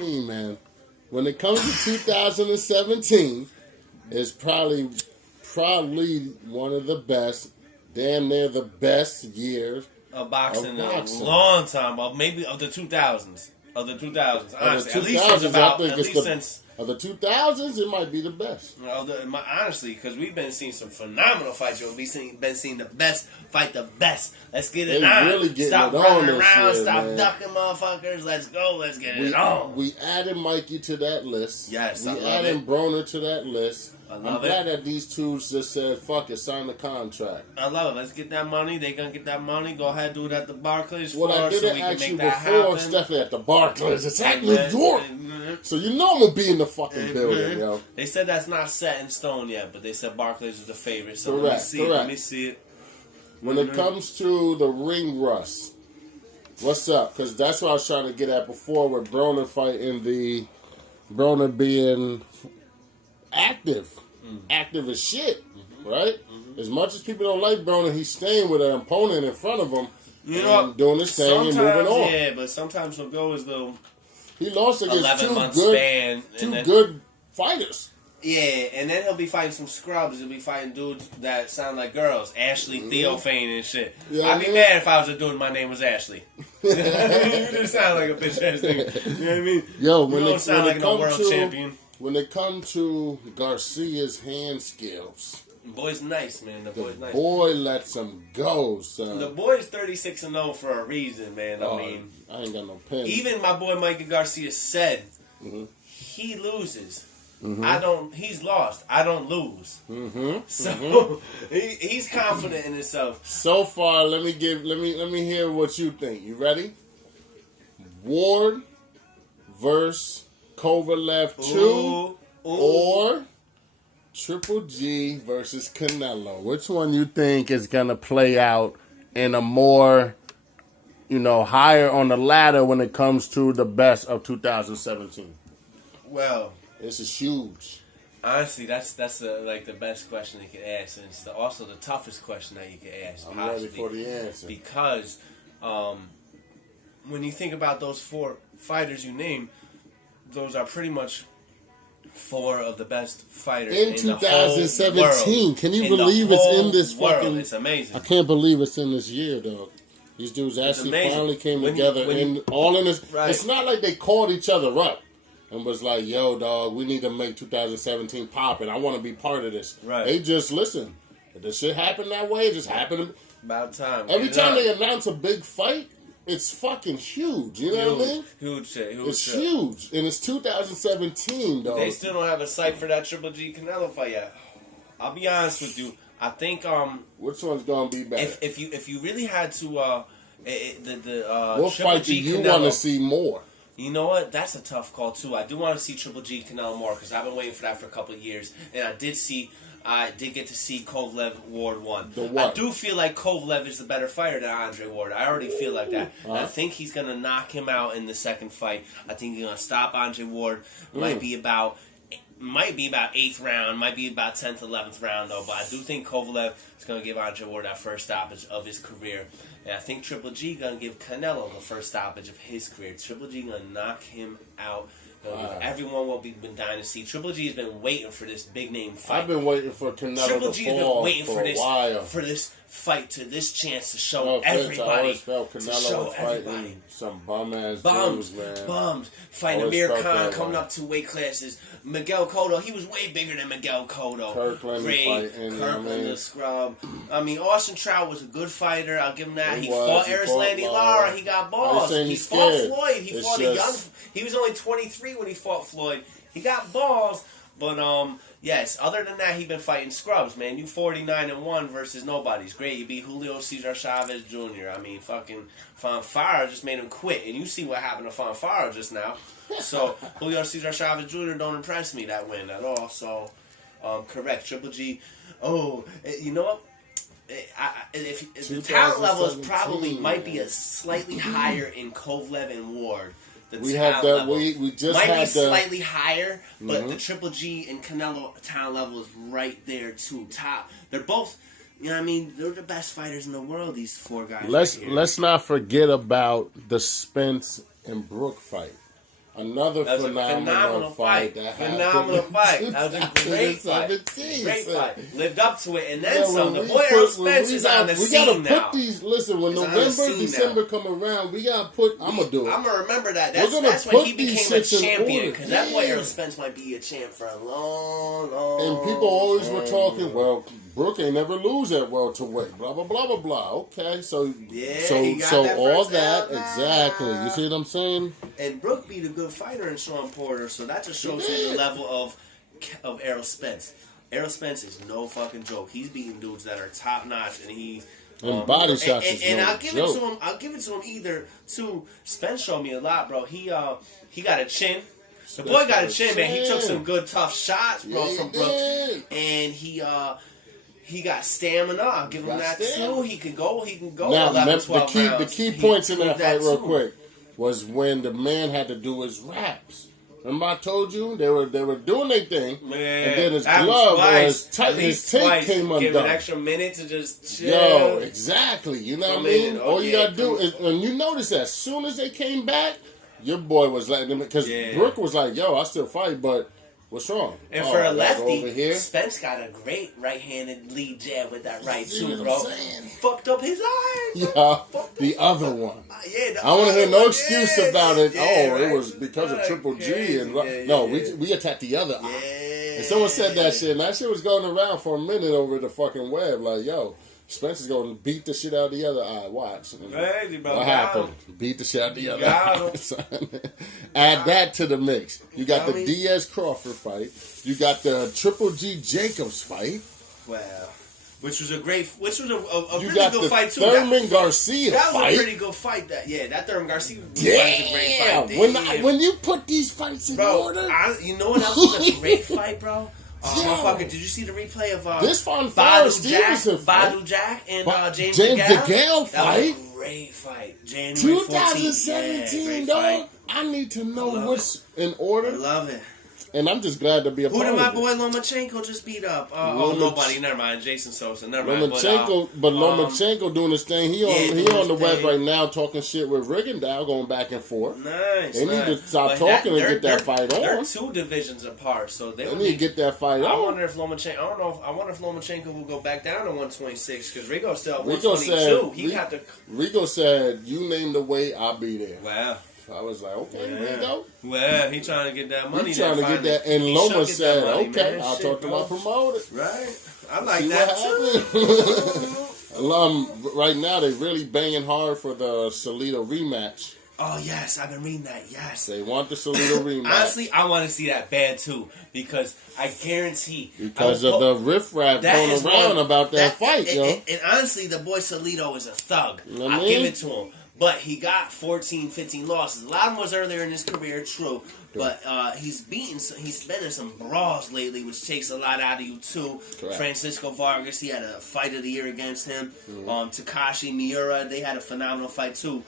2016, man. When it comes to 2017, it's probably one of the best, damn near the best years of boxing in a long time. Well, maybe of the 2000s. Honestly, at least since of the 2000s, it might be the best. Honestly, because we've been seeing some phenomenal fights. We've been seeing the best fight the best. Let's get it on. Really stop it running on around. year, Stop man. ducking, motherfuckers. Let's go. Let's get it on. We added Mikey to that list. Yes, we added Broner to that list. I'm glad that these two just said, "Fuck it, sign the contract." I love it. Let's get that money. They gonna get that money. Go ahead, do it at the Barclays. What I didn't ask you before, it's definitely at the Barclays. It's at New York. So you know I'm gonna be in the fucking building, yo. They said that's not set in stone yet, but they said Barclays is the favorite. So correct. Let me see it. When it comes to the ring rust, what's up? Because that's what I was trying to get at before with Broner fighting Broner being active as shit, right? As much as people don't like Broner, he's staying with an opponent in front of him, doing his thing and moving on. Yeah, but sometimes he'll go as though he lost against 11-month two good fighters. Yeah, and then he'll be fighting some scrubs. He'll be fighting dudes that sound like girls. Ashley, Theophane, and shit. Yeah, I'd be mad if I was a dude and my name was Ashley. You just sound like a bitch ass nigga. You know what I mean? Yo, you don't sound like no world champion. When it comes to Garcia's hand skills, the boy's nice, man. The boy's nice. Boy lets him go, son. The boy's 36-0 for a reason, man. I mean, I ain't got no pen. Even my boy Mikey Garcia said he loses. He's lost. I don't lose. So he's confident in himself. So far, let me hear what you think. You ready? Ward versus Kovalev 2 or Triple G versus Canelo. Which one you think is gonna play out in a more, higher on the ladder when it comes to the best of 2017? Well, this is huge. Honestly, that's the best question you can ask, and it's also the toughest question that you can ask. I'm ready for the answer. Because when you think about those four fighters you named, those are pretty much four of the best fighters in 2017. The whole world. Can you believe it's in this fucking? It's amazing. I can't believe it's in this year, though. These dudes actually finally came together, all in this. Right. It's not like they called each other up and was like, "Yo, dog, we need to make 2017 pop, and I want to be part of this." Right. They just listen. If the shit happened that way, it just happened. About time. Every time they announce a big fight, it's fucking huge. You know what I mean? Huge shit. It's huge, and it's 2017, though. They still don't have a site for that Triple G Canelo fight yet. I'll be honest with you. I think which one's gonna be better? If you really had to what Triple fight G do you Canelo, want to see more? You know what? That's a tough call too. I do want to see Triple G Canelo more because I've been waiting for that for a couple of years, and I did get to see Kovalev Ward 1. I do feel like Kovalev is the better fighter than Andre Ward. I already feel like that. I think he's going to knock him out in the second fight. I think he's going to stop Andre Ward. Might be about 8th round, might be about 10th, 11th round, though. But I do think Kovalev is going to give Andre Ward that first stoppage of his career. And I think Triple G going to give Canelo the first stoppage of his career. Triple G going to knock him out. Everyone will be been dying to see. Triple G has been waiting for this big name fight. I've been waiting for Canelo to fall for a while. For this fight, this chance to show everybody. I always felt Canelo fighting some bum ass dudes, man. Bums fighting Amir Khan, coming up 2 weight classes. Miguel Cotto, he was way bigger than Miguel Cotto. Kirkland the scrub. I mean, Austin Trout was a good fighter. I'll give him that. He fought Erislandy Lara. He got balls. He fought Floyd. He fought a young. He was only 23 when he fought Floyd. He got balls, but yes. Other than that, he been fighting scrubs, man. You 49-1 versus nobody's great. You beat Julio Cesar Chavez Jr. I mean, fucking Fonfara just made him quit, and you see what happened to Fonfara just now. So Julio Cesar Chavez Jr. don't impress me that win at all. So correct, Triple G. Oh, you know what? If the talent level is probably might be a slightly higher in Kovalev and Ward. We have that. We just might had be slightly higher, but the Triple G and Canelo talent level is right there too. Top. They're both. You know what I mean? They're the best fighters in the world. These four guys. Let's not forget about the Spence and Brook fight. Another phenomenal fight. Phenomenal fight. That was a great fight. Great fight. Lived up to it, and then some. The boy Errol Spence is on the scene now. Listen, when November, December come around, we gotta put. I'm gonna do it. I'm gonna remember that. That's when he became a champion. Because that boy Errol Spence might be a champ for a long. And people always were talking. Well, Brooke ain't never lose at welterweight. Blah blah blah blah blah. Okay, so all that exactly. You see what I'm saying? And Brooke beat a good fighter in Sean Porter, so that just shows you the level of Errol Spence. Errol Spence is no fucking joke. He's beating dudes that are top notch, and he's body shots. And I'll give it to him. I'll give it to him either. Spence showed me a lot, bro. He got a chin. The boy got a chin, man. He took some good tough shots, bro, from Brooke, and he got stamina. I'll give him that too. He can go. Now, 11, 12 rounds. The key points in that fight, real quick, was when the man had to do his raps. Remember I told you they were doing their thing, and then his glove or his tape came undone. Give an extra minute to just chill. Yo, exactly. You know what I mean? All you gotta do is, and you notice that as soon as they came back, your boy was letting them, because Brooke was like, "Yo, I still fight, but what's wrong?" And for a lefty, Spence got a great right-handed lead jab with that right too, bro. Fucked up his eyes. Yeah, the other one. I don't want to hear no excuse about it. It was because of Triple G and we attacked the other eye. And someone said that shit, and that shit was going around for a minute over the fucking web. Like, yo, Spence is going to beat the shit out of the other eye. Watch. Crazy, bro. What happened? Beat the shit out of the other eye. Add that to the mix. You got the Diaz Crawford fight. You got the Triple G Jacobs fight. Wow. Which was a pretty good fight too. Thurman Garcia that fight. Was a pretty good fight. That Thurman Garcia was a great fight. When you put these fights in order, you know what else was a great fight, bro? Motherfucker, did you see the replay of this Fonfara Stevenson fight? Badu Jack and James DeGale fight? That was a great fight. January 2017, dog. I need to know what's in order. I love it. And I'm just glad to be a part of it. Who did my boy Lomachenko just beat up? Nobody. Never mind. Jason Sosa. Never mind. Lomachenko doing his thing. He on the web right now talking shit with Rigondeaux, going back and forth. Nice. They need to stop talking and get that fight on. They're two divisions apart, so they need to get that fight on. I wonder if Lomachenko will go back down to 126 because Rigo's still at 122. Rigo said, "You name the weight, I'll be there." Wow. I was like, okay, Rigo. Well, he trying to get that money. He trying to get that. And Loma said, okay, I'll talk to my promoter. Right. I like that too. Right now, they're really banging hard for the Salido rematch. Oh, yes. I've been reading that. Yes. They want the Salido rematch. Honestly, I want to see that bad too because I guarantee. Because of the riffraff going around about that fight, yo. And honestly, the boy Salido is a thug. I'll give it to him. But he got 14, 15 losses. A lot of them was earlier in his career, true. But he's been in some brawls lately, which takes a lot out of you, too. Correct. Francisco Vargas, he had a fight of the year against him. Takashi Miura, they had a phenomenal fight, too.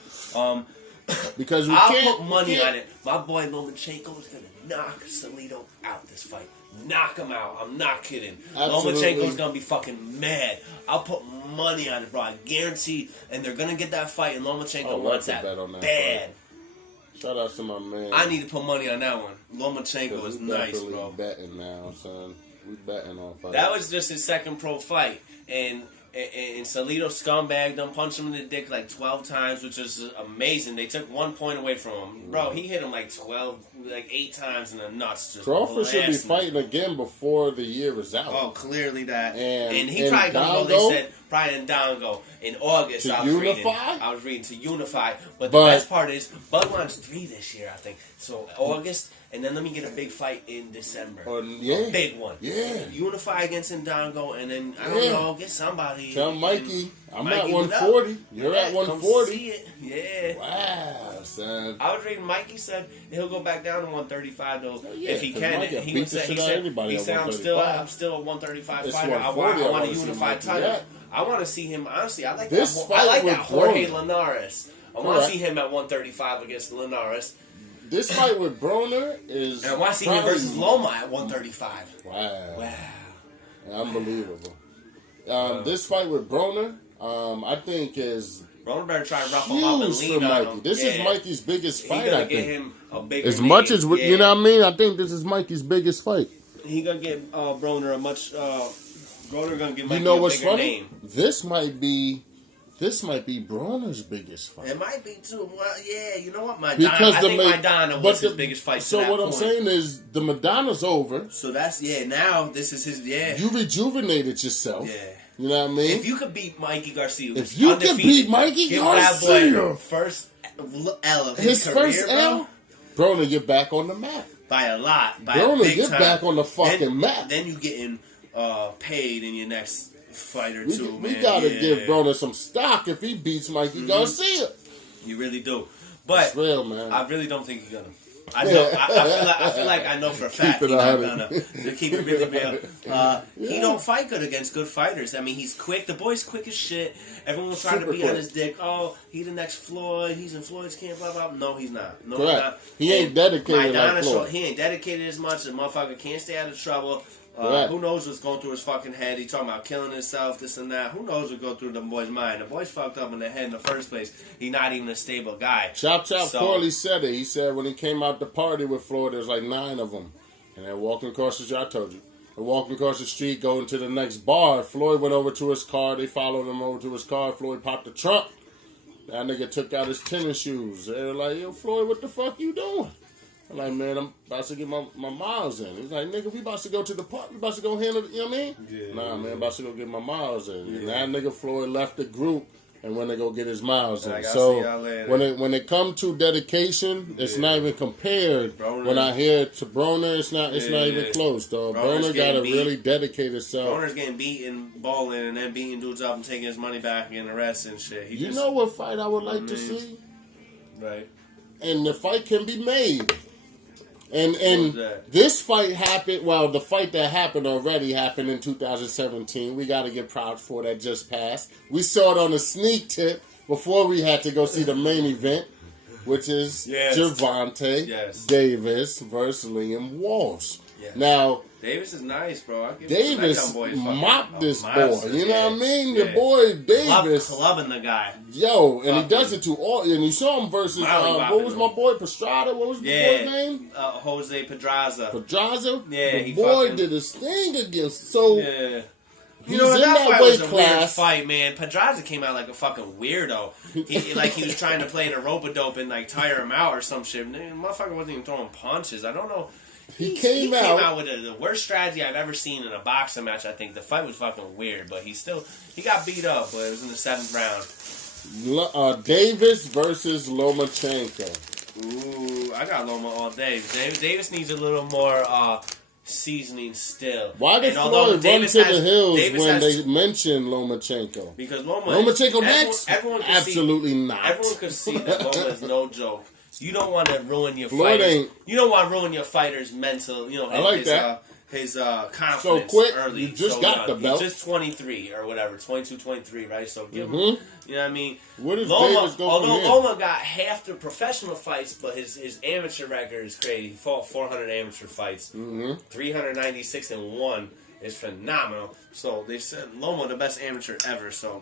Because I'll put money on it. My boy Lomachenko is going to knock Salido out this fight. Knock him out. I'm not kidding. Lomachenko's going to be fucking mad. I'll put money on it, bro. I guarantee. And they're going to get that fight, and Lomachenko wants that bad. Shout out to my man. I need to put money on that one. Lomachenko is nice, bro. We betting now, son. We betting on fight. That was just his second pro fight. And Salido scumbagged him, punched him in the dick like 12 times, which is amazing. They took 1 point away from him. Bro, he hit him like 8 times in the nuts. Crawford should be fighting again before the year is out. Oh, clearly that. And he probably going to go, they said, probably in Dongo. In August, I was reading to Unify. But the best part is, Bud wants 3 this year, I think. So August, and then let me get a big fight in December. A big one. Yeah. Unify against Ndongo, and then, I don't know, get somebody. Tell Mikey, I'm at 140. You're at 140. See it. Yeah. Wow, son. I was reading Mikey said he'll go back down to 135, though, if he can. He said I'm still a 135 fighter. I want a unified title. I want to see him, honestly, I like that Jorge Linares. I want to see him at 135 against Linares. This fight with Broner is... And I want to see him versus Loma at 135. Wow. Unbelievable. This fight with Broner, I think is Broner better try to rough him up and lean on him. This is Mikey's biggest fight, I think. Get him a bigger as much name. as, you know what I mean? I think this is Mikey's biggest fight. He going to get Broner a much... Broner going to give Mikey what's a bigger funny? name. This might be Broner's biggest fight. It might be too. Well, yeah, you know what? I think Maidana was his biggest fight. So what I'm saying is the Madonna's over. So that's now this is his You rejuvenated yourself. Yeah. You know what I mean? If you could beat Mikey Garcia, if you could beat Mikey Garcia, first L of his career, first L, Broner, you're back on the map by a lot. By Broner, a big you're time. back on the fucking map. Then you getting paid in your next fight or two, man. We gotta give Broner some stock if he beats Mikey Garcia. You really do. But it's real, man. I really don't think he's gonna. I know. I feel like I know for a fact he's not gonna. To keep it really real, he don't fight good against good fighters. I mean, he's quick. The boy's quick as shit. Everyone's trying to be on his dick. Oh, he's the next Floyd. He's in Floyd's camp. Blah blah. No, he's not. No, correct. He's not. He ain't dedicated like Floyd. He ain't dedicated as much. The motherfucker can't stay out of trouble. Who knows what's going through his fucking head? He talking about killing himself, this and that. Who knows what's going through the boy's mind? The boy's fucked up in the head in the first place. He's not even a stable guy. Chop Corley said it. He said when he came out to party with Floyd, there was like 9 of them. And they're walking across the street. I told you. They're walking across the street, going to the next bar. Floyd went over to his car. They followed him over to his car. Floyd popped the trunk. That nigga took out his tennis shoes. They were like, yo, Floyd, what the fuck you doing? I'm like, man, I'm about to get my miles in. He's like, nigga, we about to go to the park. We about to go handle it, you know what I mean? Yeah, nah, man, about to go get my miles in. Yeah. And that nigga Floyd left the group and went to go get his miles in. So when it comes to dedication, it's not even compared. Broner. When I hear it to Broner, it's not even close, though. Broner got to really dedicate himself. Broner's getting beaten, balling, and then beating dudes up and taking his money back and the rest and shit. You know what fight I would like to see? Right. And the fight can be made. And this fight happened, well, the fight that happened already happened in 2017. We got to give props for that just passed. We saw it on a sneak tip before we had to go see the main event, which is Gervonta Davis versus Liam Walsh. Yes. Now, Davis is nice, bro. Davis mopped this boy. You know what I mean? Your boy Davis. Clubbing the guy. Yo, and he does it to all. And you saw him versus, what was my boy, Pastrada? What was the boy's name? Jose Pedraza. Pedraza? Yeah, the boy did his thing against. So, you know, that fight was a weird fight, man. Pedraza came out like a fucking weirdo. He was trying to play the rope-a-dope and like tire him out or some shit. The motherfucker wasn't even throwing punches. I don't know. He came out with the worst strategy I've ever seen in a boxing match. I think the fight was fucking weird, but he got beat up. But it was in the 7th round. Davis versus Lomachenko. Ooh, I got Loma all day. Davis needs a little more seasoning still. Why did Floyd run to the hills when they mentioned Lomachenko? Because Lomachenko next? Absolutely not. Everyone could see that Loma is no joke. You don't want to ruin your fighters. You don't want to ruin your fighters' mental. You know, his confidence. So quick, early. You just got the belt. He's just 23 or whatever, 22, 23, right? So give him. You know what I mean? What is Loma? Although Loma got half the professional fights, but his amateur record is crazy. He fought 400 amateur fights, 396 and 1 is phenomenal. So they said Loma the best amateur ever. So.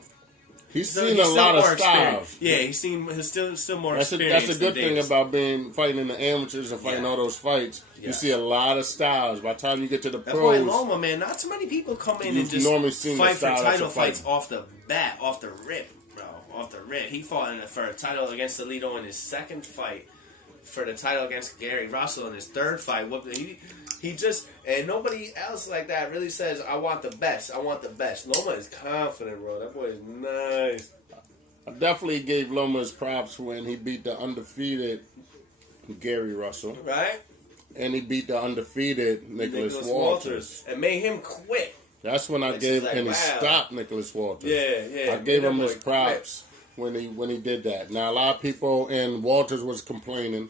He's seen a lot of styles. Yeah, he's still more experience. That's a good thing about fighting in the amateurs and fighting all those fights. Yeah. You see a lot of styles. By the time you get to the pros, boy Loma, man, not too many people come in and just fight for title fights off the bat, off the rip, bro, off the rip. He fought for a title against Alito in his 2nd fight, for the title against Gary Russell in his 3rd fight. He just, and nobody else like that really says, I want the best. I want the best. Loma is confident, bro. That boy is nice. I definitely gave Loma his props when he beat the undefeated Gary Russell. Right? And he beat the undefeated Nicholas Walters. And made him quit. That's when I gave, and he stopped Nicholas Walters. Yeah. I gave him his props when he did that. Now, a lot of people, and Walters was complaining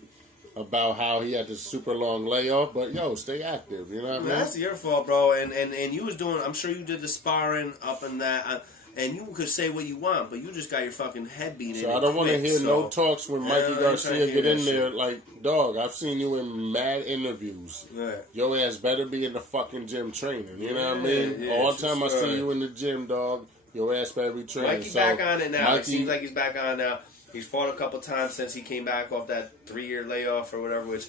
about how he had this super long layoff, but stay active. You know what I mean? That's your fault, bro. And you was doing. I'm sure you did the sparring up and that, and you could say what you want, but you just got your fucking head beat in. So I don't want to hear no talks when Mikey Garcia get in there. Like, dog, I've seen you in mad interviews. Yeah. Your ass better be in the fucking gym training. You know what I mean? All the time I see you in the gym, dog. Your ass better be trained. Mikey back on it now. It seems like he's back on now. He's fought a couple times since he came back off that 3-year layoff or whatever, which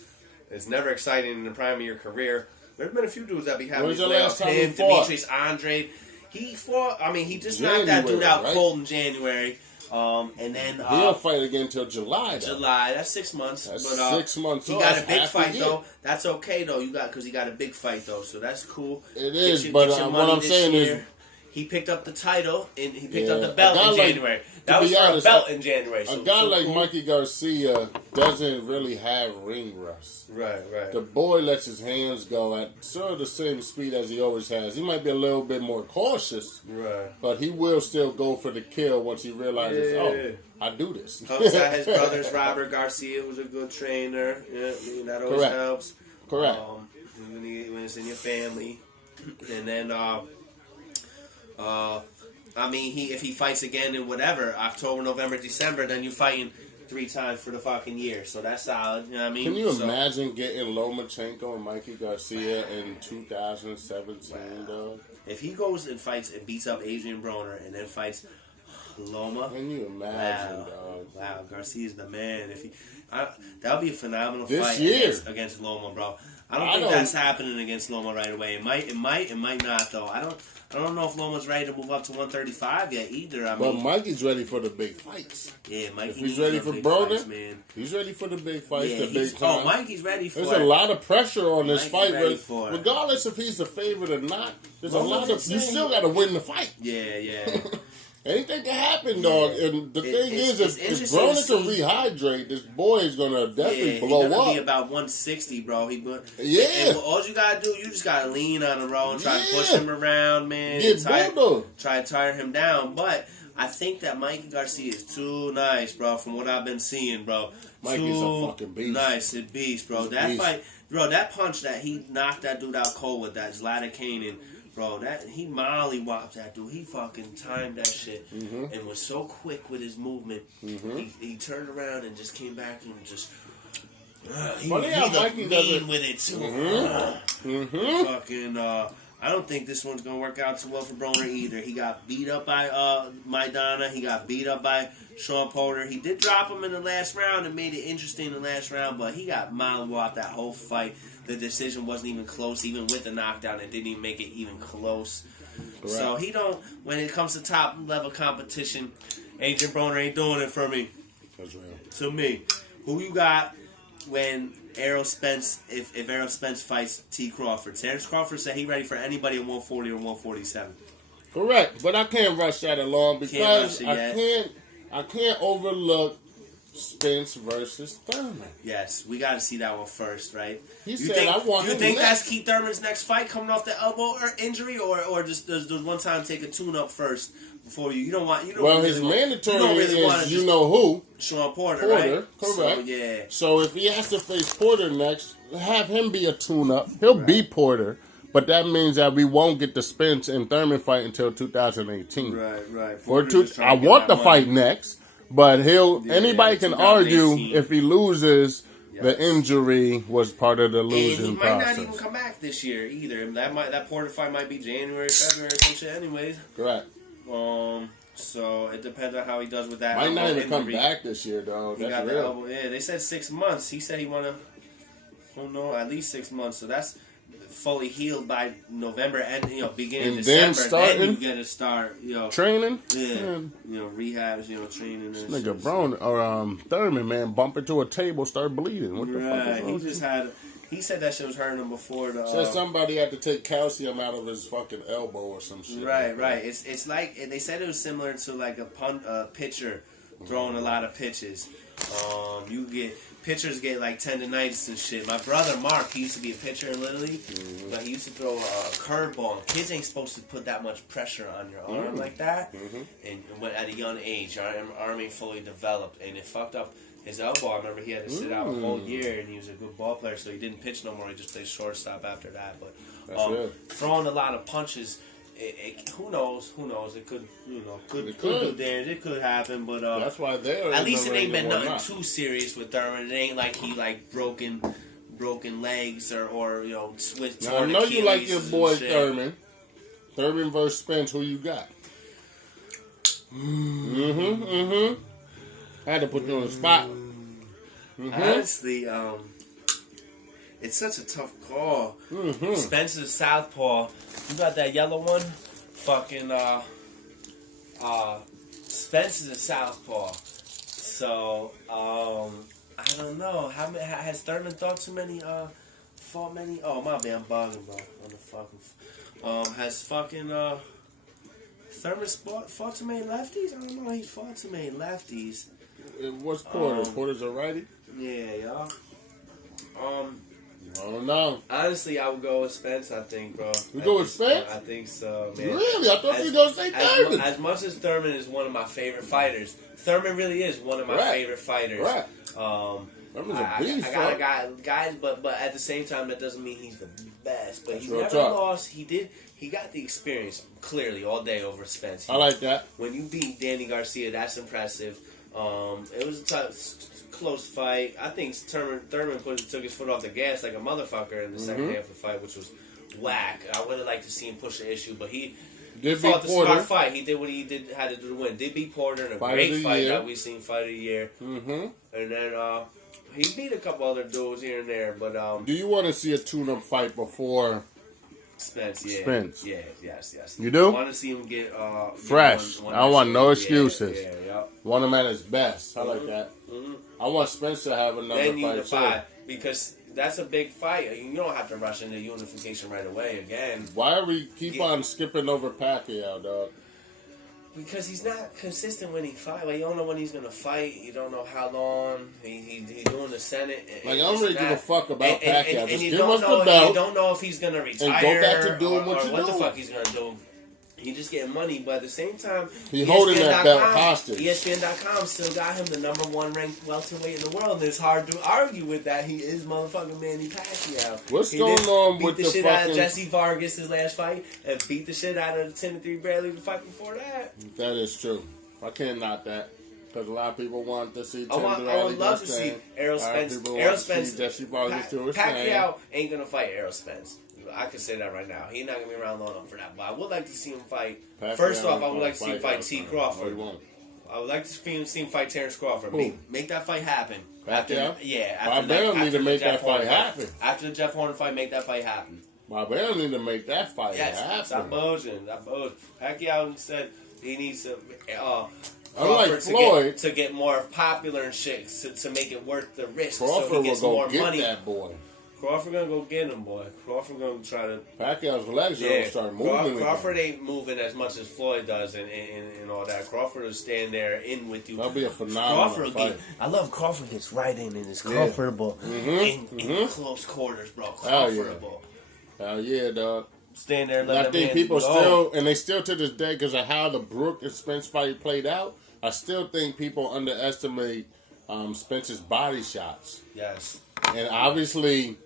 is never exciting in the prime of your career. There's been a few dudes that be having these layoffs. Him, Demetrius Andrade. He fought. I mean, he just knocked that dude out cold in January. And then he'll fight again until July. July, that's 6 months. That's 6 months. He got a big fight though. That's okay though. Because he got a big fight though, so that's cool. It is, but what I'm saying is, he picked up the title and he picked up the belt in January. That was for a belt in January. So, a guy like Mikey Garcia doesn't really have ring rust. Right. The boy lets his hands go at sort of the same speed as he always has. He might be a little bit more cautious, but he will still go for the kill once he realizes, I do this. Helps out his brothers. Robert Garcia was a good trainer. Yeah, I mean, that always helps. Correct. When it's in your family. And then, I mean, if he fights again in whatever, October, November, December, then you're fighting 3 times for the fucking year. So that's solid. You know what I mean? Can you imagine getting Lomachenko and Mikey Garcia in 2017, dog? If he goes and fights and beats up Adrian Broner and then fights Loma. Can you imagine, dog? Wow, Garcia's the man. That would be a phenomenal this fight year against Loma, bro. I don't think that's happening against Loma right away. It might not though. I don't know if Loma's ready to move up to 135 yet either. I mean, but Mikey's ready for the big fights. Yeah, Mikey. If he's ready for Broner, man. He's ready for the big fights, the big time. Oh, Mikey's ready for it. There's a lot of pressure on this fight, regardless if he's the favorite or not. There's a lot of. You still got to win the fight. Yeah. Anything can happen, dog. And the thing is, if Broner can rehydrate, this boy is gonna definitely blow up. He's gonna be about 160, bro. And all you gotta do, you just gotta lean on him, bro, and try to push him around, man. Try to tire him down. But I think that Mikey Garcia is too nice, bro. From what I've been seeing, bro. Mikey's a fucking beast. Nice, a beast, bro. Fight, bro. That punch that he knocked that dude out cold with, that Zlatan. Bro, he molly-whopped that dude. He fucking timed that shit and was so quick with his movement. He turned around and just came back and just... he looked mean with it, too. Fucking... I don't think this one's going to work out too well for Broner either. He got beat up by Maidana. He got beat up by Sean Porter. He did drop him in the last round and made it interesting in the last round, but he got molly-whopped that whole fight. The decision wasn't even close, even with the knockdown. It didn't even make it even close. Correct. So he don't. When it comes to top level competition, Adrian Broner ain't doing it for me. That's real. To me, who you got when Errol Spence? If Errol Spence fights T. Crawford, Terrence Crawford said he ready for anybody at 140 or 147. Correct, but I can't rush that along because I can't overlook Spence versus Thurman. Yes, we got to see that one first, right? He said, "I want." You think that's Keith Thurman's next fight, coming off the elbow or injury, or just does one time take a tune-up first before you? You don't want. You don't. Well, really his mandatory is you know who? Sean Porter, right? Correct. So if he has to face Porter next, have him be a tune-up. He'll be Porter. But that means that we won't get the Spence and Thurman fight until 2018. Right. I want the fight next. But anybody can argue if he loses, the injury was part of the losing process. And he might not even come back this year either. That Porter fight might be January, February, some shit anyways. Correct. So it depends on how he does with that. Might not even come back this year, though. He got the elbow. Yeah, they said 6 months. He said he wanna, at least 6 months. So that's fully healed by November and beginning of December. Then you get to start training. Yeah, rehabs, training. This nigga Thurman, man, bump into a table, start bleeding. What the fuck is wrong? He said that shit was hurting him before. Said somebody had to take calcium out of his fucking elbow or some shit. Right. It's like they said it was similar to like a pitcher throwing a lot of pitches. Pitchers get like tendonitis and shit. My brother Mark, he used to be a pitcher in Little League, but he used to throw a curveball. Kids ain't supposed to put that much pressure on your arm like that. And at a young age, your arm ain't fully developed, and it fucked up his elbow. I remember he had to sit out a whole year, and he was a good ball player, so he didn't pitch no more. He just played shortstop after that. But throwing a lot of punches. Who knows? It could, could do damage. It could happen, but that's why at least it ain't been nothing too serious with Thurman. It ain't like he broken legs or switched. Now I know you like your boy Thurman. Thurman versus Spence. Who you got? I had to put you on the spot. Honestly, it's such a tough call. Spencer's southpaw. You got that yellow one? Fucking, Spencer's a southpaw. So, I don't know. Has Thurman fought many? Oh, my bad, I'm bugging, bro. On the fucking. Has fucking, Thurman fought too many lefties? I don't know. He's fought too many lefties. What's Porter? Porter's a righty? Yeah, y'all. I don't know. Honestly, I would go with Spence, I think, bro. You go with Spence? I think so, man. Really? I thought you were going to say Thurman. As much as Thurman is one of my favorite fighters, Thurman really is one of my favorite fighters. Right. Thurman's a beast, I got a guys, but at the same time, that doesn't mean he's the best. But That's he's real never tough. lost. He got the experience, clearly, all day over Spence. I like that. When you beat Danny Garcia, that's impressive. It was a close fight. I think Thurman took his foot off the gas like a motherfucker in the second half of the fight, which was whack. I would have liked to see him push the issue, but he fought the smart fight. He did what he had to do to win. Did beat Porter in a great fight that we've seen fight of the year. And then he beat a couple other dudes here and there. But do you want to see a tune-up fight before Spence? Yeah. Spence. Yeah. Yes. You do? I want to see him get fresh. One I want no excuses. Yeah. Want him at his best. I like that. I want Spence to have another fight too. Because that's a big fight. You don't have to rush into unification right away again. Why are we keep on skipping over Pacquiao, dog? Because he's not consistent when he fights. Like, you don't know when he's going to fight. You don't know how long. He's doing the Senate. Like, I don't really give a fuck about Pacquiao. Just give us the belt. You don't know if he's going to retire and go back to doing what the fuck he's going to do. He just getting money, but at the same time, he's holding that belt hostage. ESPN.com still got him the #1 ranked welterweight in the world, and it's hard to argue with that. He is motherfucking Manny Pacquiao. What's going on with the shit fucking... out of Jesse Vargas his last fight, and beat the shit out of Timothy Bradley the fight before that. That is true. I can't knock that. Because a lot of people want to see I would love to see Errol Spence. Jesse Vargas do his Pacquiao ain't going to fight Errol Spence. I can say that right now. He's not going to be around long enough for that. But I would like to see him fight. First off, I would like to see him fight T. Crawford. I would like to see him fight Terrence Crawford. Make that fight happen. Barbell After need to make that fight happen. After the Jeff Horn fight, make that fight happen. Barbell need to make that fight happen. Stop bullshitting. Pacquiao said he needs to... Unlike Floyd, to get more popular and shit, to make it worth the risk, Crawford so he gets will more go get money. that boy. Crawford gonna go get him, boy. Crawford gonna try to. Pacquiao's legs are gonna start moving. Crawford ain't moving as much as Floyd does, and all that. Crawford will stand there in with you. That'll be a phenomenal fight. I love Crawford gets right in and is comfortable in close quarters, bro. Comfortable. Hell yeah, dog. Stand there. And I think people still to this day, because of how the Brook and Spence fight played out, I still think people underestimate Spence's body shots. Yes. And obviously,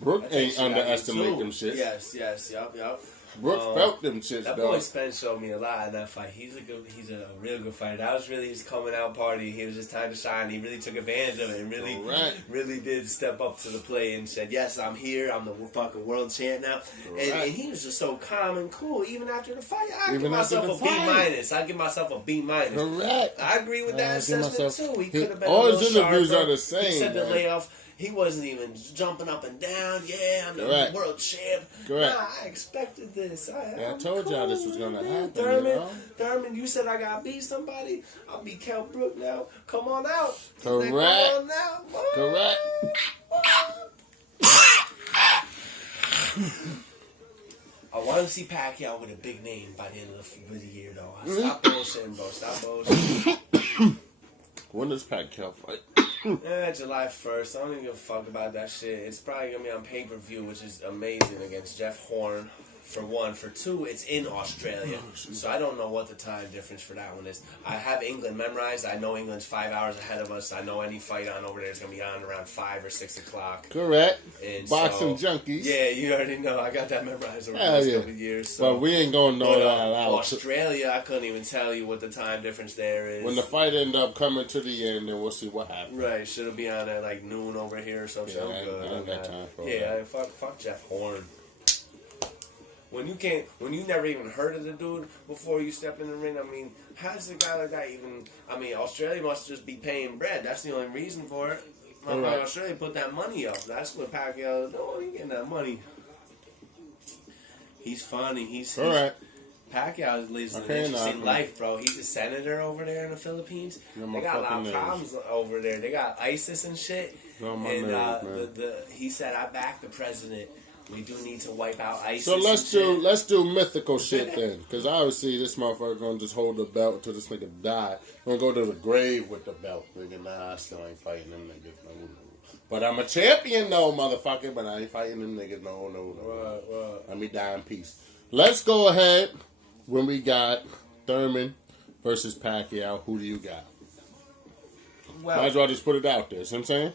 Brook ain't underestimate them shits. Yes, yup. Brook felt them shits, that though. Boy Spence showed me a lot in that fight. He's a real good fighter. That was really his coming out party. He was his time to shine. He really took advantage of it and really did step up to the plate and said, yes, I'm here. I'm the fucking world champ now. And he was just so calm and cool. Even after the fight, I give myself a B-. I give myself a B-. Correct. I agree with that assessment, too. He could have been all his interviews are the same. He said the layoff. He wasn't even jumping up and down. Yeah, I'm the world champ. Correct. Nah, I expected this. I told y'all this was going to happen. Thurman, you said I got to beat somebody. I'll beat Kell Brook now. Come on out. Correct. Come on out. Correct. I want to see Pacquiao with a big name by the end of the year, though. Stop bullshitting, bro. Stop bullshitting. When does Pacquiao fight? July 1st. I don't even give a fuck about that shit. It's probably going to be on pay-per-view, which is amazing, against Jeff Horn, for one. For two, it's in Australia. So I don't know what the time difference for that one is. I have England memorized. I know England's 5 hours ahead of us. I know any fight on over there is going to be on around 5 or 6 o'clock. Correct. And Boxing junkies. Yeah, you already know. I got that memorized over the last couple of years. So. But we ain't going to know that out. Australia, I couldn't even tell you what the time difference there is. When the fight end up coming to the end, then we'll see what happens. Right, should it be on at like noon over here or something? Yeah, I don't got time for that. Fuck Jeff Horn. when you never even heard of the dude before you step in the ring. I mean, how does a guy like that even? I mean, Australia must just be paying bread. That's the only reason for it. Right. Australia put that money up. That's what Pacquiao is. Oh, he getting that money. He's funny. He's right. Pacquiao lives an interesting life, bro. He's a senator over there in the Philippines. They got a lot of problems over there. They got ISIS and shit. He said, "I back the president. We do need to wipe out ISIS." So let's do mythical shit then, because obviously this motherfucker gonna just hold the belt until this nigga die. Gonna go to the grave with the belt. Nigga, nah, I still ain't fighting them niggas. No. But I'm a champion though, motherfucker. But I ain't fighting them niggas. No. Right. Let me die in peace. Let's go ahead. When we got Thurman versus Pacquiao, who do you got? Well, might as well just put it out there. See what I'm saying?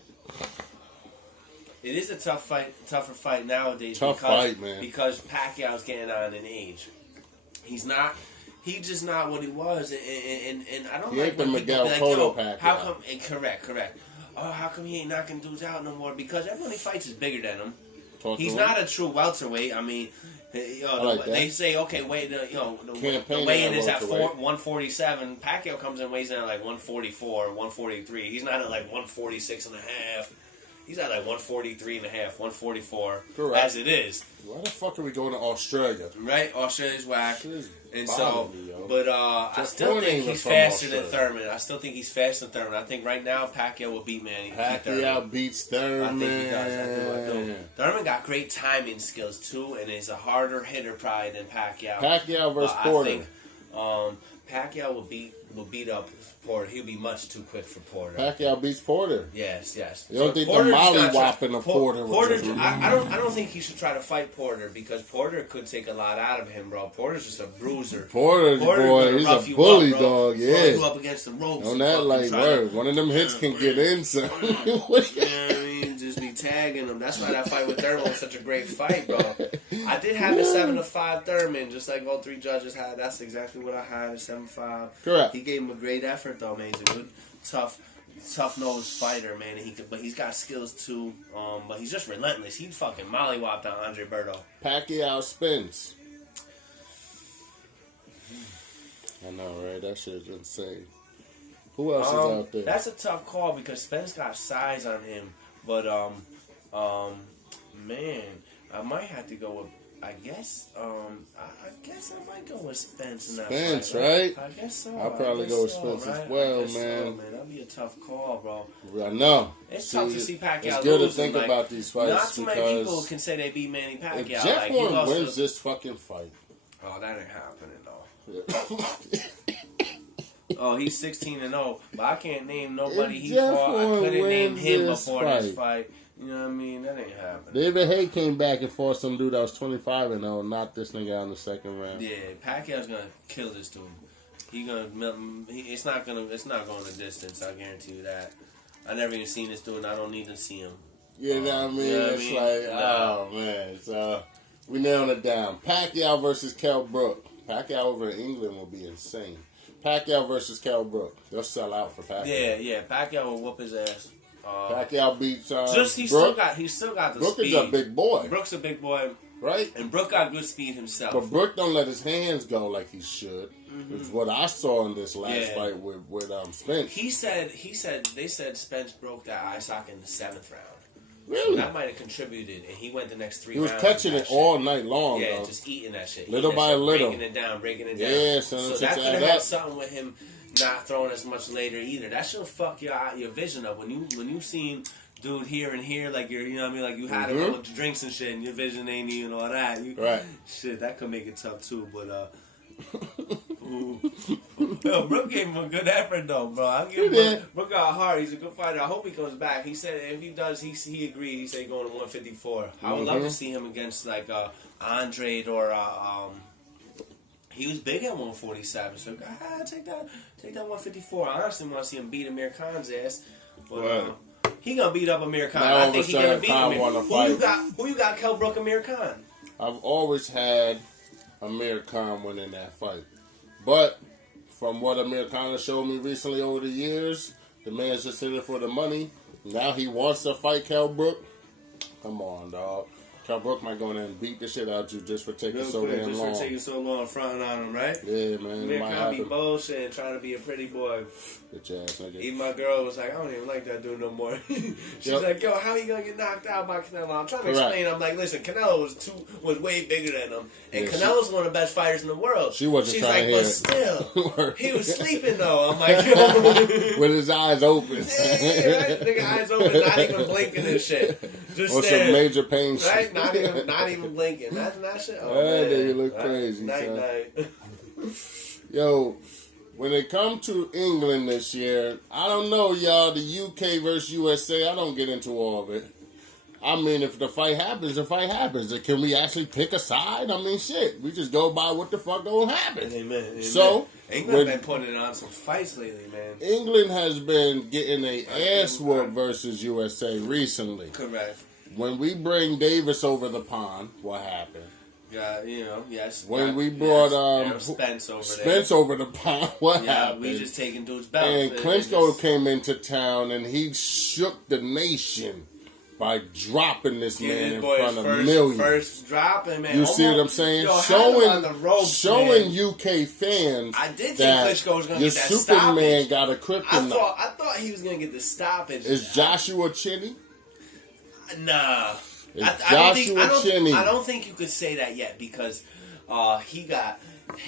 It is a tougher fight nowadays. Man. Because Pacquiao's getting on in age. He's just not what he was, and I don't like when people be like, Pacquiao. How come? Correct. Oh, how come he ain't knocking dudes out no more? Because everyone he fights is bigger than him. He's not a true welterweight. I mean, they say, okay, wait, the weigh-in is at 147. Pacquiao comes in, weighs in at like 144, 143. He's not at like 146 and a half. He's at like 143 and a half, 144. Correct. As it is. Why the fuck are we going to Australia? Right, Australia's whack. And so, but I still think he's faster than Thurman. I think right now Pacquiao will beat Manny. Pacquiao beats Thurman. I think he does. I do. Thurman got great timing skills too, and is a harder hitter probably than Pacquiao. Pacquiao versus Porter. I think Pacquiao will beat up Porter. He'll be much too quick for Porter. Pacquiao beats Porter. Yes. You don't think the molly whopping of Porter? I don't think he should try to fight Porter because Porter could take a lot out of him, bro. Porter's just a bruiser. Porter boy, he's a bully dog. Yeah, you up against the ropes. On that like word, one of them hits can get in. Son. Just be tagging him. That's why that fight with Thurman was such a great fight, bro. I did have the 7-5 Thurman, just like all three judges had. That's exactly what I had, a 7-5. Correct. He gave him a great effort, though, man. He's a good, tough-nosed fighter, man. But he's got skills, too. But he's just relentless. He fucking mollywopped on Andre Berto. Pacquiao spins. I know, right? That shit's insane. Who else is out there? That's a tough call because Spence got size on him. But, man, I might have to go with, I guess I might go with Spence in that Spence, fight, right? I guess so. I'll probably go with Spence as well, man. That'd be a tough call, bro. I know. It's tough to see Pacquiao It's good lose, to think about these fights. Not too many people can say they beat Manny Pacquiao. If Jeff Horn wins this fucking fight. Oh, that ain't happening, though. Oh, he's 16-0, but I can't name nobody he fought. I couldn't name him before this fight. You know what I mean? That ain't happening. David Haye came back and fought some dude that was 25-0, knocked this nigga out in the second round. Yeah, Pacquiao's gonna kill this dude. It's not going the distance. I guarantee you that. I never even seen this dude, and I don't need to see him. You know what I mean? It's like, oh man. So we nailed it down. Pacquiao versus Kell Brook. Pacquiao over in England will be insane. Pacquiao versus Kell Brook. They'll sell out for Pacquiao. Yeah. Pacquiao will whoop his ass. Pacquiao beats Brook. He still got the Brook speed. Brook is a big boy. Brook's a big boy. Right? And Brook got good speed himself. But Brook don't let his hands go like he should. Mm-hmm. It's what I saw in this last fight with Spence. They said Spence broke that eye socket in the 7th round. Really? So that might have contributed, and he went the next 3 rounds. He was catching it all night long, yeah, though. just eating that shit. Little by little. Breaking it down. Yeah, so that could have had something with him not throwing as much later either. That should fuck your vision up. When you seen dude here and here, like you know what I mean, like you had a bunch of drinks and shit, and your vision ain't even all that. Right. Shit, that could make it tough too, but Yo, Brook gave him a good effort though, bro. I'll give him Brook got heart. He's a good fighter. I hope he comes back. He said if he does, he agreed. He said he's going to 154. I would love to see him against like Andre or he was big at 147. So take that 154. I honestly want to see him beat Amir Khan's ass. But he gonna beat up Amir Khan. I think he gonna beat him. Who you got? Kell Brook, Amir Khan. I've always had Amir Khan winning that fight, but from what Amir Khan has showed me recently over the years, the man's just in it for the money. Now he wants to fight Kell Brook. Come on, dog. Cal Brook might go in there and beat the shit out you just for taking Real so quick, damn long. Just for taking so long fronting on him, right? Yeah, man. Man, can't be bullshit trying to be a pretty boy. Bitch ass nigga. Even my girl was like, I don't even like that dude no more. She's like, yo, how he gonna get knocked out by Canelo? I'm trying to explain. I'm like, listen, Canelo was way bigger than him, and Canelo's one of the best fighters in the world. She's like, but still, he was sleeping though. I'm like, yo, with his eyes open. Yeah, right? Nigga, eyes open, not even blinking and shit. Just or some major pain right? shit. Not even blinking. Imagine that shit. Oh, that man. nigga look crazy. Night. Yo, when it comes to England this year, I don't know, y'all. The UK versus USA, I don't get into all of it. I mean, if the fight happens, the fight happens. Can we actually pick a side? I mean, shit. We just go by what the fuck gonna happen. Amen. So, England been putting on some fights lately, man. England has been getting a ass whoop versus USA recently. Correct. When we bring Davis over the pond, what happened? Yeah, yes. When we brought Spence over Spence over the pond, what happened? We just taking dudes' belts. And Klitschko came into town and he shook the nation by dropping this man in front of millions. First dropping, man. You see what I'm saying? Showing UK fans I did think that Klitschko was going to your get that Superman stoppage. got a kryptonite. I thought he was going to get the stoppage. Is Joshua Chinny? Nah. I don't think you could say that yet because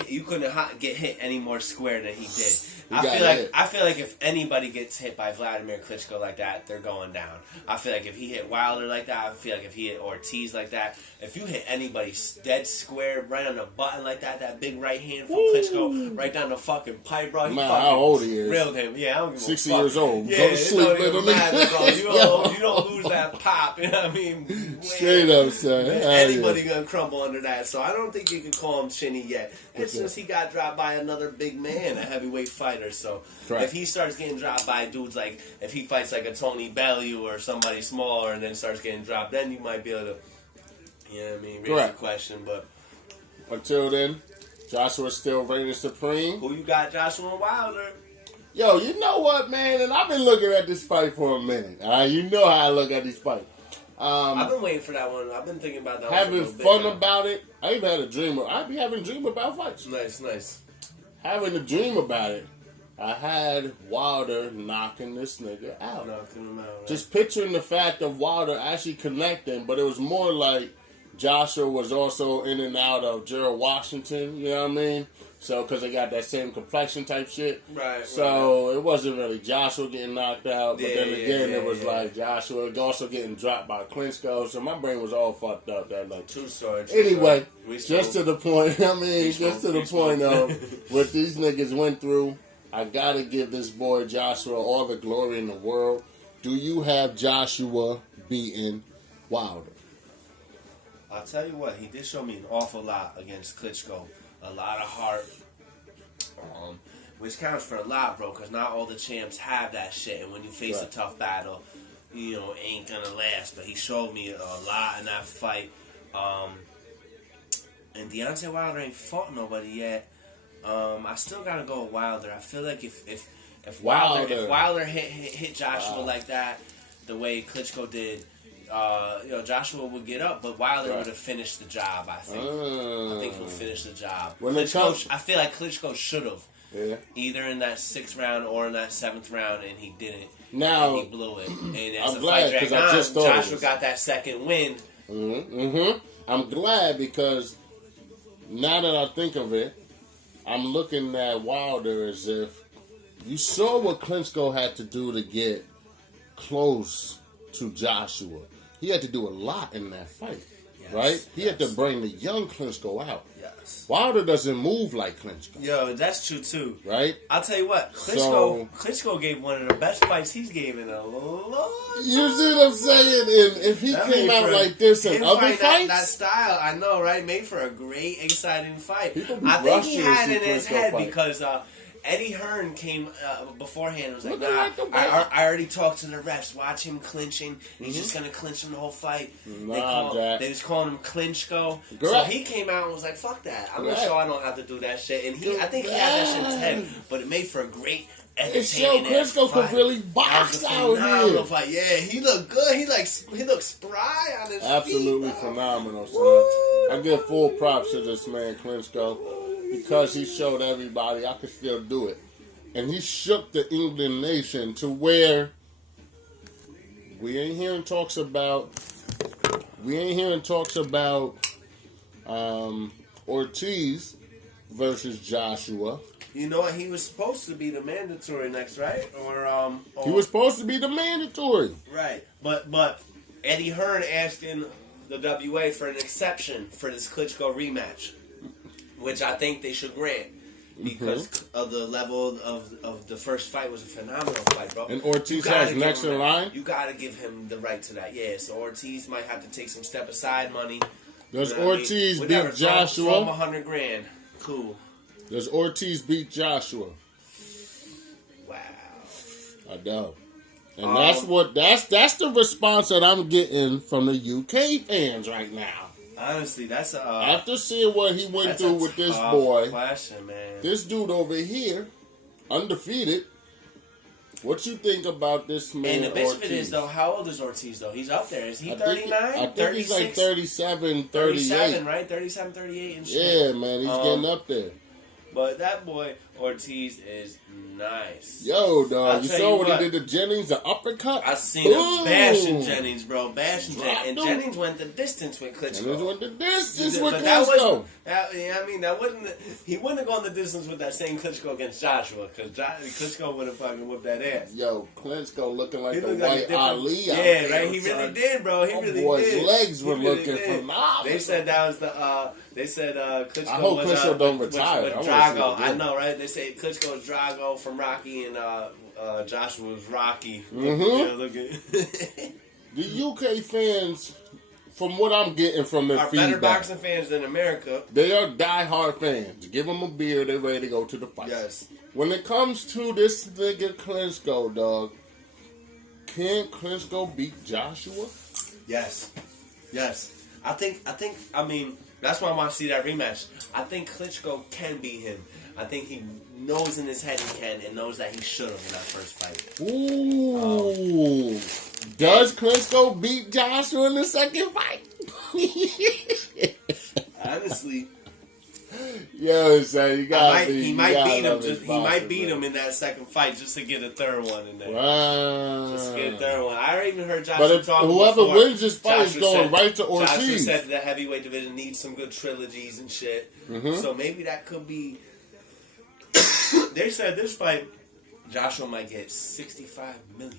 you couldn't get hit any more square than he did. I feel like if anybody gets hit by Vladimir Klitschko like that, they're going down. I feel like if he hit Wilder like that, I feel like if he hit Ortiz like that, if you hit anybody dead square right on the button like that big right hand from Klitschko right down the fucking pipe, bro. How old he is? Reeled him. Yeah, I don't give 60 a fuck. years old. Yeah, Go to sleep, little nigga. You don't lose that pop. You know what I mean? Straight up, son. Anybody gonna crumble under that. So I don't think you can call him Chinny yet. It's just he got dropped by another big man, a heavyweight fighter. So if he starts getting dropped by dudes like, if he fights like a Tony Bellew or somebody smaller and then starts getting dropped, then you might be able to, you know what I mean, raise the question. But until then, Joshua's still reigning supreme. Who you got, Joshua and Wilder? Yo, you know what, man? And I've been looking at this fight for a minute. You know how I look at these fights. I've been waiting for that one. I've been thinking about that having one. Fun about it. I even had a dream. I be having a dream about fights. Nice. Having a dream about it. I had Wilder knocking this nigga out. Knocking him out, right? Just picturing the fact of Wilder actually connecting, but it was more like Joshua was also in and out of Gerald Washington, you know what I mean? So, because they got that same complexion type shit. Right. So, it wasn't really Joshua getting knocked out, but then again, it was like Joshua also getting dropped by Klitschko. So, my brain was all fucked up that night. True story. Anyway, just to the point, of what these niggas went through, I gotta give this boy Joshua all the glory in the world. Do you have Joshua beating Wilder? I'll tell you what, he did show me an awful lot against Klitschko. A lot of heart, which counts for a lot, bro, because not all the champs have that shit. And when you face a tough battle, you know, it ain't gonna last. But he showed me a lot in that fight. And Deontay Wilder ain't fought nobody yet. I still gotta go with Wilder. I feel like if Wilder hit Joshua like that, the way Klitschko did, Joshua would get up, but Wilder would have finished the job. I think. I think he'll finish the job. I feel like Klitschko should have. Yeah. Either in that 6th round or in that 7th round, and he didn't. Now and he blew it. And as the fight dragged on, Joshua got that second win. I'm glad because now that I think of it, I'm looking at Wilder as if you saw what Klitschko had to do to get close to Joshua. He had to do a lot in that fight, right? He had to bring the young Klitschko out. Yes. Wilder doesn't move like Klitschko. Yo, that's true too. Right? I'll tell you what, Klitschko gave one of the best fights he's gave in a long time. You see what I'm saying? And if he came out like this in other fights? That style, I know, right? Made for a great, exciting fight. I think he had in his head because Eddie Hearn came beforehand and was like, I already talked to the refs. Watch him clinching. He's just going to clinch him the whole fight. They was calling him Klitschko. So he came out and was like, fuck that. I'm going to show I don't have to do that shit. And I think he had that shit in his head. But it made for a great It showed Klitschko could really box out here. Fight. Yeah, he looked good. He looked spry on his Absolutely feet. Phenomenal, son. I give full props to this man, Klitschko, because he showed everybody I could still do it. And he shook the England nation to where we ain't hearing talks about Ortiz versus Joshua. You know what? He was supposed to be the mandatory next, right? Or he was supposed to be the mandatory, right? But Eddie Hearn asking the WA for an exception for this Klitschko rematch, which I think they should grant because of the level of the first fight was a phenomenal fight, bro. And Ortiz has next in line. You got to give him the right to that. Yeah, so Ortiz might have to take some step aside money. Does Ortiz beat Joshua? Throw him $100,000. Cool. Does Ortiz beat Joshua? Wow. I know. And that's the response that I'm getting from the UK fans right now. Honestly, that's after seeing what he went through with this boy, question, man. This dude over here, undefeated. What you think about this man? And the bitch of it is, though, how old is Ortiz, though? He's up there. Is he 39? I think he's like 37, 38. 37, right? 37, 38 and shit. Yeah, man, he's getting up there. But that boy, Ortiz, is nice. Yo, dog, you saw what he did to Jennings, the uppercut? I seen him bashing Jennings, bro. Bashing Jennings. And Jennings went the distance with Klitschko. Jennings went the distance with Klitschko. He wouldn't have gone the distance with that same Klitschko against Joshua, because Klitschko would have fucking whooped that ass. Yo, Klitschko looking like the white Ali. Yeah, right? He really did, bro. He really did. His legs were looking phenomenal. They said that was the... Klitschko I hope Klitschko don't retire. Drago. I know, right? They say Klitschko was Drago from Rocky and Joshua was Rocky. The UK fans, from what I'm getting from their feedback, better boxing fans than America. They are diehard fans. Give them a beer, they're ready to go to the fight. Yes. When it comes to this nigga Klitschko, dog, can Klitschko beat Joshua? Yes. I mean, that's why I want to see that rematch. I think Klitschko can beat him. I think he knows in his head he can and knows that he should have in that first fight. Ooh. Does Klitschko beat Joshua in the second fight? Honestly. Yo, son, he might beat him in that second fight just to get a third one in there. Wow. Just to get a third one. I already even heard Joshua talking whoever before. wins this fight is going right to Ortiz. Joshua said the heavyweight division needs some good trilogies and shit. So maybe that could be... They said this fight, Joshua might get $65 million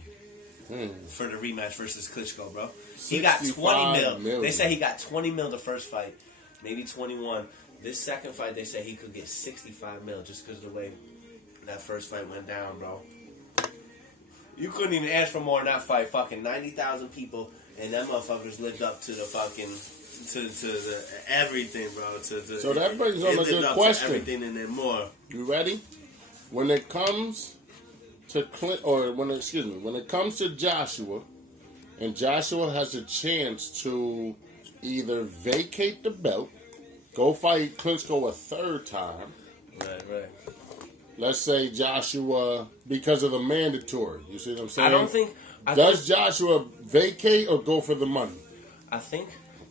for the rematch versus Klitschko, bro. He got 20 mil. They said he got 20 mil the first fight, maybe 21. This second fight, they say he could get 65 mil just because of the way that first fight went down, bro. You couldn't even ask for more in that fight. Fucking 90,000 people, and them motherfuckers lived up to the fucking to the everything, bro. So that brings on a good question. Everything and then more. You ready? When it comes to when it comes to Joshua, and Joshua has a chance to either vacate the belt, go fight Klitschko a third time. Right. Let's say Joshua, because of the mandatory. You see what I'm saying? I don't think... Does Joshua vacate or go for the money? I think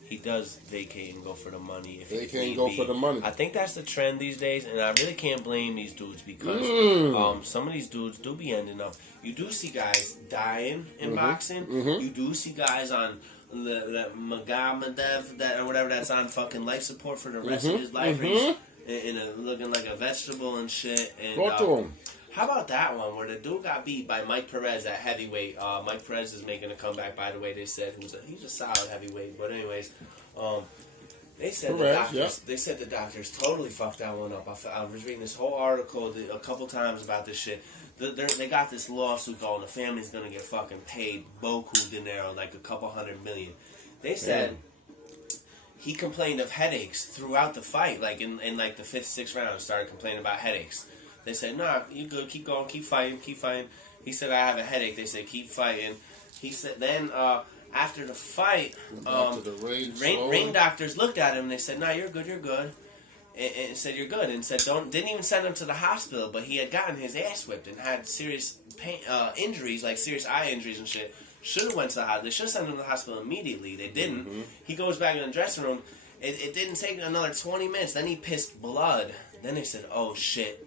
he does vacate and go for the money. If he can't go for the money. I think that's the trend these days, and I really can't blame these dudes because some of these dudes do be ending up... You do see guys dying in boxing. You do see guys on... that Magomadev, that or whatever, that's on fucking life support for the rest of his life, looking like a vegetable and shit. And go to him. How about that one where the dude got beat by Mike Perez at heavyweight? Mike Perez is making a comeback, by the way. They said he's a solid heavyweight, but anyways, they said Perez, they said the doctors totally fucked that one up. I was reading this whole article a couple times about this shit. They got this lawsuit going. The family's gonna get fucking paid boku dinero, like a couple $100 million. They said he complained of headaches throughout the fight, like in like the 5th, 6th round, started complaining about headaches. They said, "Nah, you good, keep going, keep fighting." He said, "I have a headache." They said, "Keep fighting." He said, then after the fight, ring doctors looked at him and they said, "Nah, you're good." and said you're good, and said didn't even send him to the hospital, but he had gotten his ass whipped and had serious pain, injuries, like serious eye injuries and shit. Should have went to the hospital. They should have sent him to the hospital immediately. They didn't. Mm-hmm. He goes back in the dressing room. It didn't take another 20 minutes. Then he pissed blood. Then they said, "Oh shit."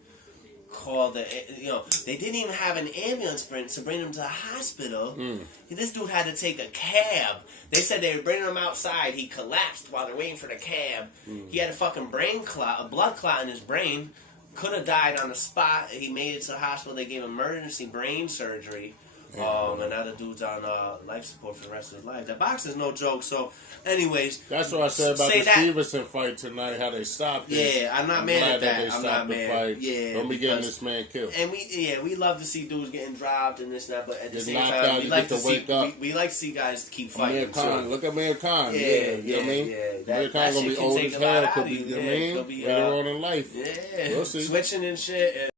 Called they didn't even have an ambulance to bring him to the hospital. This dude had to take a cab. They said they were bringing him outside. He collapsed while they're waiting for the cab. He had a fucking a blood clot in his brain. Could have died on the spot. He made it to the hospital. They gave him emergency brain surgery. And now the dude's on life support for the rest of his life. That boxing's no joke. So, anyways, that's what I said about the Stevenson fight tonight. How they stopped it. Yeah, I'm not mad at that. I'm not mad. Fight. Yeah, don't be getting this man killed. And we love to see dudes getting dropped and this and that. But at the same time, we like to see guys keep fighting. Look at Amir Khan. Yeah, you know what I mean. Amir Khan gonna be old as hell. Could be, you know what I mean? Later on in life. Yeah, we'll see. Switching and shit.